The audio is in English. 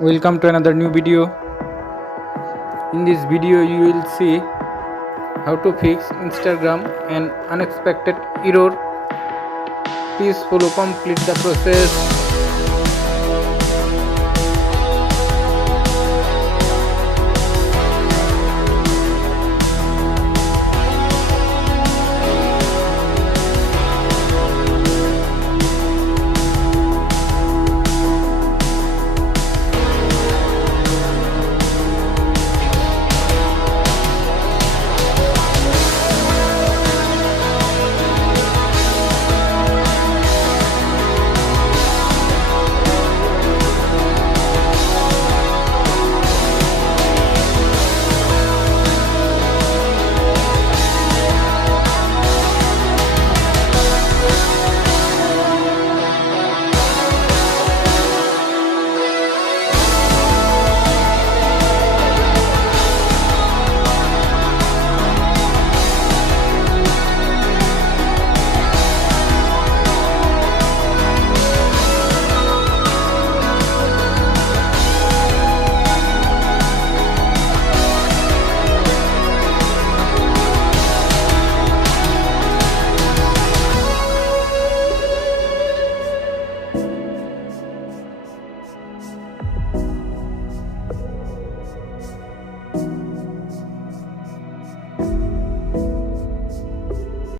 Welcome to another new video. In this video you will see how to fix Instagram and unexpected error. Please follow complete the process.